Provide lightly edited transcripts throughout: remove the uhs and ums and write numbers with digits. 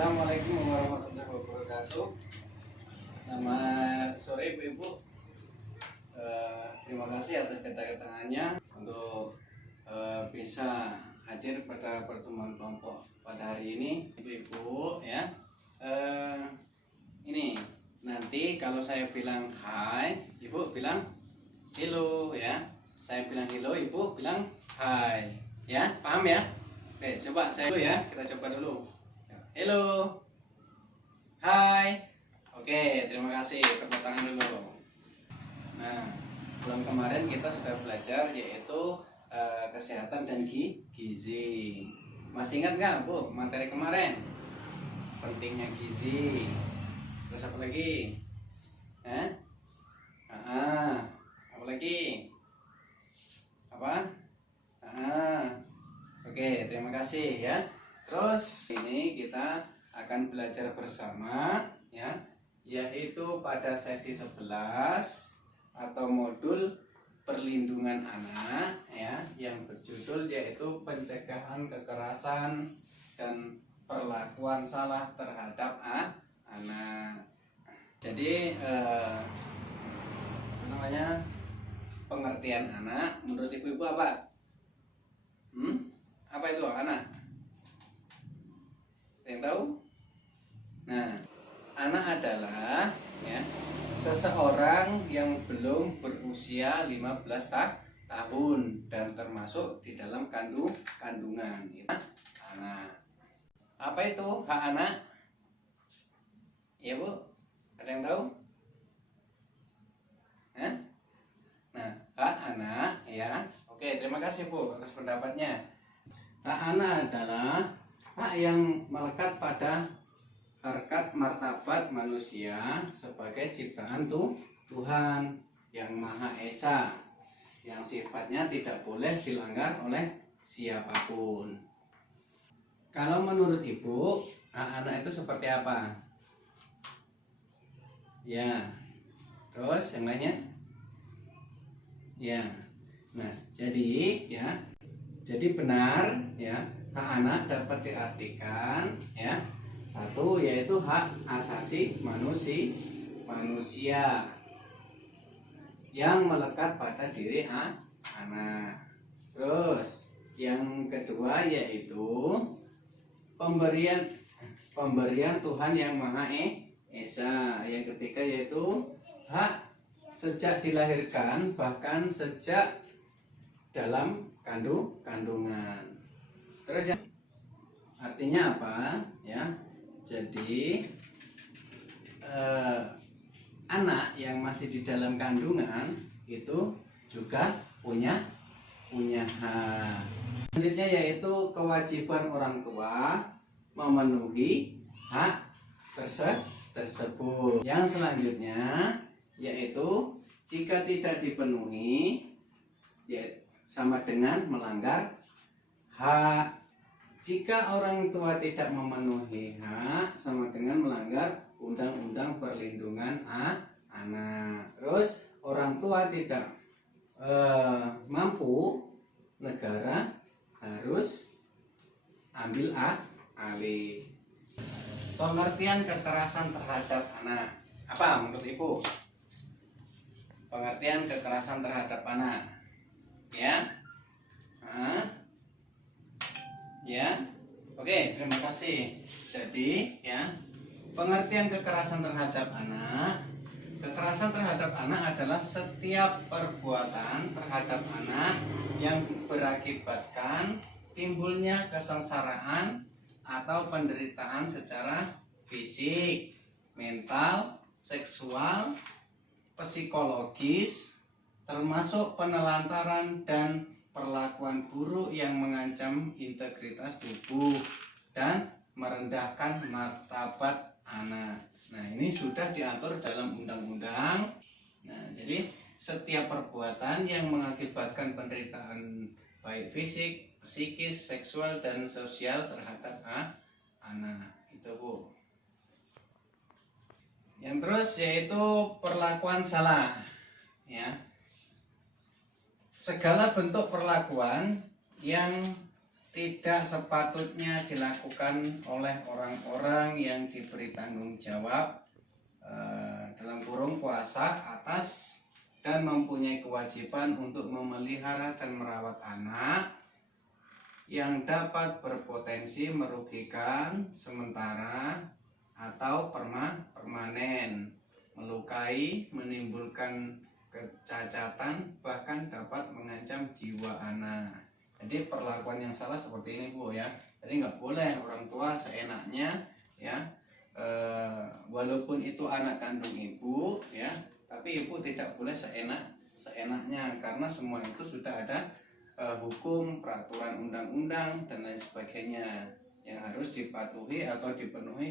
Assalamualaikum warahmatullahi wabarakatuh. Selamat sore Ibu-Ibu. Terima kasih atas kedatangannya untuk bisa hadir pada pertemuan kelompok pada hari ini, Ibu-Ibu ya. Ini nanti kalau saya bilang hai, Ibu bilang hello ya. Saya bilang hello, Ibu bilang hai. Ya, paham ya? Oke, coba saya dulu ya. Kita coba dulu. Halo, hai, oke, terima kasih, tepuk tangan dulu. Nah, bulan kemarin kita sudah belajar yaitu kesehatan dan gizi. Masih ingat nggak Bu materi kemarin? Pentingnya gizi. Terus apa lagi? Apa lagi? Apa? Oke, terima kasih ya. Terus ini kita akan belajar bersama ya, yaitu pada sesi 11 atau modul perlindungan anak ya, yang berjudul yaitu pencegahan kekerasan dan perlakuan salah terhadap anak. Jadi pengertian anak menurut Ibu-Ibu apa? Apa itu anak? Yang tahu? Nah, anak adalah ya, seseorang yang belum berusia 15 tahun dan termasuk di dalam kandungan. Itu anak. Apa itu hak anak? Ya Bu, ada yang tahu? Nah, hak anak ya. Oke, terima kasih Bu atas pendapatnya. Hak anak adalah hak yang melekat pada harkat martabat manusia sebagai ciptaan Tuhan yang Maha Esa, yang sifatnya tidak boleh dilanggar oleh siapapun. Kalau menurut Ibu, hak anak itu seperti apa? Ya, terus yang lainnya? Ya, nah jadi benar ya, hak anak dapat diartikan ya, satu yaitu hak asasi manusia yang melekat pada diri anak. Terus yang kedua yaitu pemberian Tuhan yang Maha Esa. Yang ketiga yaitu hak sejak dilahirkan, bahkan sejak dalam kandungan. Terus yang artinya apa ya? Jadi anak yang masih di dalam kandungan itu juga punya hak. Selanjutnya yaitu kewajiban orang tua memenuhi hak tersebut. Yang selanjutnya yaitu jika tidak dipenuhi ya sama dengan melanggar hak. Jika orang tua tidak memenuhi hak sama dengan melanggar undang-undang perlindungan anak. Terus orang tua tidak mampu, negara harus ambil alih. Pengertian kekerasan terhadap anak. Apa menurut Ibu? Pengertian kekerasan terhadap anak. Ya. Ya, oke, terima kasih. Jadi ya, pengertian kekerasan terhadap anak. Kekerasan terhadap anak adalah setiap perbuatan terhadap anak yang berakibatkan timbulnya kesengsaraan atau penderitaan secara fisik, mental, seksual, psikologis, termasuk penelantaran dan perlakuan buruk yang mengancam integritas tubuh dan merendahkan martabat anak. Nah, ini sudah diatur dalam undang-undang. Nah, jadi setiap perbuatan yang mengakibatkan penderitaan baik fisik, psikis, seksual dan sosial terhadap anak. Itu Bu. Yang terus yaitu perlakuan salah. Ya. Segala bentuk perlakuan yang tidak sepatutnya dilakukan oleh orang-orang yang diberi tanggung jawab dalam kurung kuasa atas dan mempunyai kewajiban untuk memelihara dan merawat anak yang dapat berpotensi merugikan sementara atau permanen, melukai, menimbulkan kecacatan, bahkan dapat mengancam jiwa anak. Jadi perlakuan yang salah seperti ini Bu ya. Jadi nggak boleh orang tua seenaknya ya, walaupun itu anak kandung ibu ya, tapi ibu tidak boleh seenaknya, karena semua itu sudah ada hukum, peraturan undang-undang dan lain sebagainya yang harus dipatuhi atau dipenuhi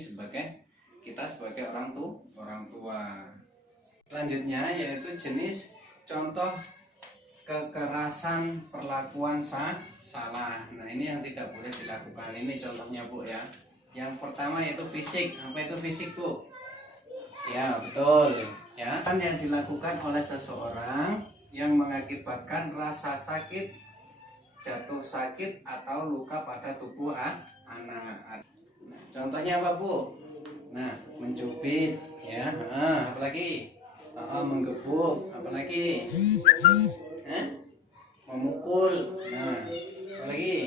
kita sebagai orang tua. Selanjutnya yaitu jenis contoh kekerasan perlakuan salah. Nah, ini yang tidak boleh dilakukan. Ini contohnya Bu ya. Yang pertama yaitu fisik. Apa itu fisik Bu? Ya betul ya. Kan yang dilakukan oleh seseorang yang mengakibatkan rasa sakit, jatuh sakit atau luka pada tubuh anak. Nah, contohnya apa Bu? Nah, mencubit ya. Apalagi? Menggebuk. Apalagi? Memukul. Nah, apalagi?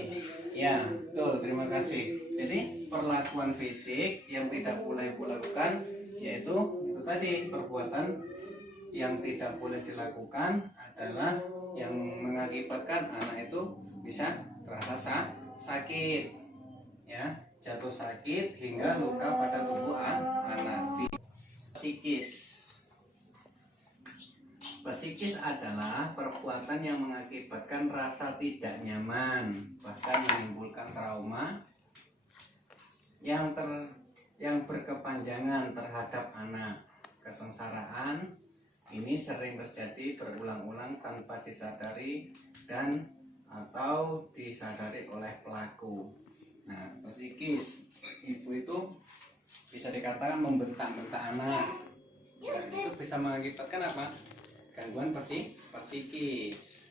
Ya, betul, terima kasih. Jadi perlakuan fisik yang tidak boleh dilakukan yaitu itu tadi, perbuatan yang tidak boleh dilakukan adalah yang mengakibatkan anak itu bisa terasa sakit ya, jatuh sakit hingga luka pada tubuh anak. Psikis adalah perbuatan yang mengakibatkan rasa tidak nyaman, bahkan menimbulkan trauma yang berkepanjangan terhadap anak. Kesengsaraan ini sering terjadi berulang-ulang tanpa disadari dan atau disadari oleh pelaku. Nah, psikis ibu itu bisa dikatakan membentak-bentak anak. Nah, itu bisa mengakibatkan apa? Gangguan psikis.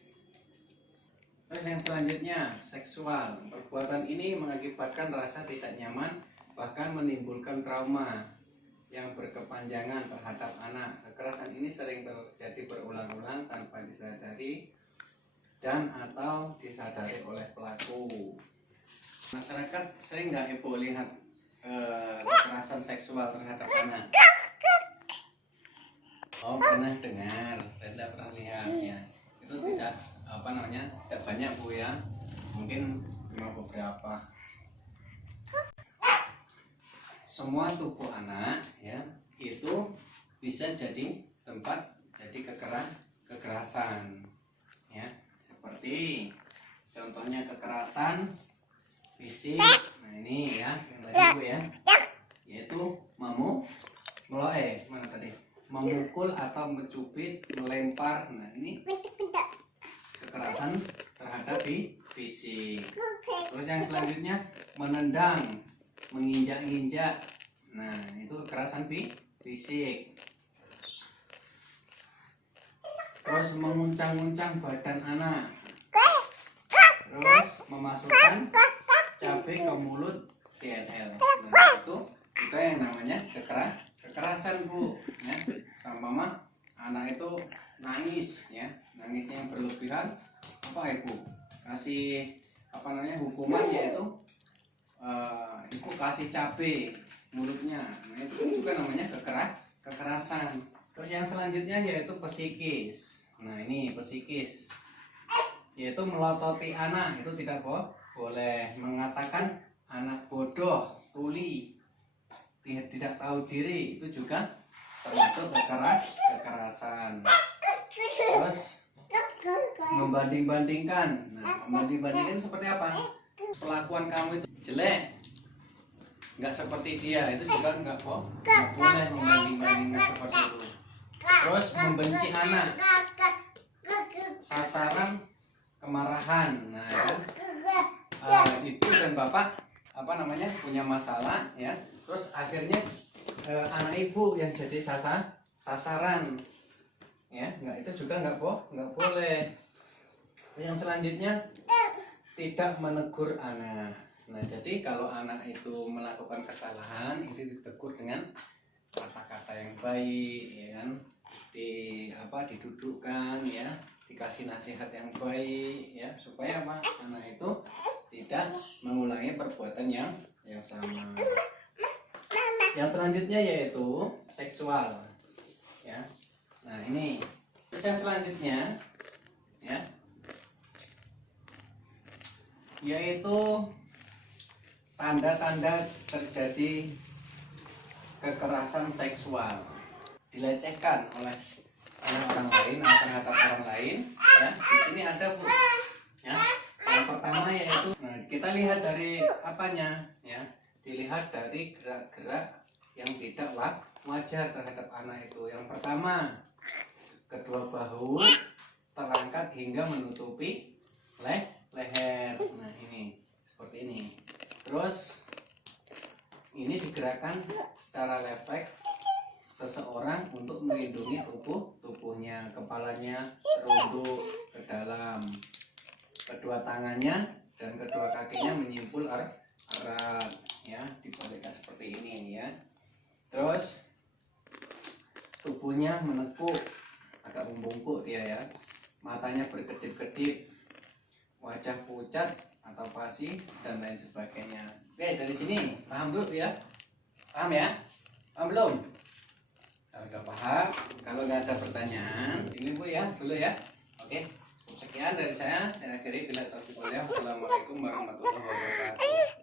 Terus yang selanjutnya, seksual. Perbuatan ini mengakibatkan rasa tidak nyaman, bahkan menimbulkan trauma yang berkepanjangan terhadap anak. Kekerasan ini sering terjadi berulang-ulang tanpa disadari dan atau disadari oleh pelaku. Masyarakat sering nggak Ibu lihat kekerasan seksual terhadap anak? Oh, pernah dengar, tidak pernah lihat ya. Itu tidak tidak banyak Bu ya. Mungkin cuma beberapa. Semua tubuh anak ya itu bisa jadi tempat kekerasan ya. Seperti contohnya kekerasan fisik. Nah, ini ya yang tadi Bu ya. Yaitu memukul atau mencubit, melempar. Nah, ini kekerasan terhadap fisik. Terus yang selanjutnya menendang, menginjak-injak. Nah, itu kekerasan fisik. Terus menguncang-uncang badan anak. Terus memasukkan cabai ke mulut DLL. Nah, itu juga yang namanya kekerasan Bu ya. Sama anak itu nangis ya, nangisnya yang berlebihan, apa Ibu kasih hukuman, yaitu Ibu kasih cabai mulutnya. Nah, itu juga namanya kekerasan. Terus yang selanjutnya yaitu psikis. Nah, ini psikis yaitu melototi anak. Itu tidak boleh. Mengatakan anak bodoh, tuli, tidak tahu diri, itu juga termasuk kekerasan. Terus membanding-bandingkan. Nah, membanding-bandingkan seperti apa? Perlakuan kamu itu jelek, nggak seperti dia, itu juga nggak boleh membanding-bandingkan seperti itu. Terus membenci anak, sasaran kemarahan. Nah ya, ibu dan bapak punya masalah ya, terus akhirnya anak ibu yang jadi sasaran ya, itu juga nggak boleh. Yang selanjutnya tidak menegur anak. Nah, jadi kalau anak itu melakukan kesalahan itu ditegur dengan kata-kata yang baik, ya kan? Didudukkan, ya, dikasih nasihat yang baik, ya, supaya apa? Anak itu tidak mengulangi perbuatan yang sama. Yang selanjutnya yaitu seksual, ya. Nah, ini terus yang selanjutnya, ya, yaitu tanda-tanda terjadi kekerasan seksual, dilecehkan oleh orang lain atau terhadap orang lain, ya. Di sini ada, Bu, ya. Yang pertama yaitu, nah, kita lihat dari apanya, ya, dilihat dari gerak-gerak yang tidak wajar terhadap anak itu. Yang pertama, kedua bahu terangkat hingga menutupi leher. Nah, ini seperti ini. Terus ini digerakkan secara refleks seseorang untuk melindungi tubuhnya, kepalanya terunduk ke dalam, kedua tangannya dan kedua kakinya menyimpul erat, ya, dibalikkan seperti ini, ya. Terus tubuhnya menekuk, agak membungkuk dia, ya. Matanya berkedip-kedip, wajah pucat atau pasi dan lain sebagainya. Oke, dari sini paham dulu, ya? Paham, ya? Paham belum? Kalau sudah paham, kalau nggak ada pertanyaan, ini, Bu, ya, dulu, ya. Oke, sekian dari saya. Saya akhiri, bila taufiq walhidayah. Wassalamualaikum warahmatullahi wabarakatuh.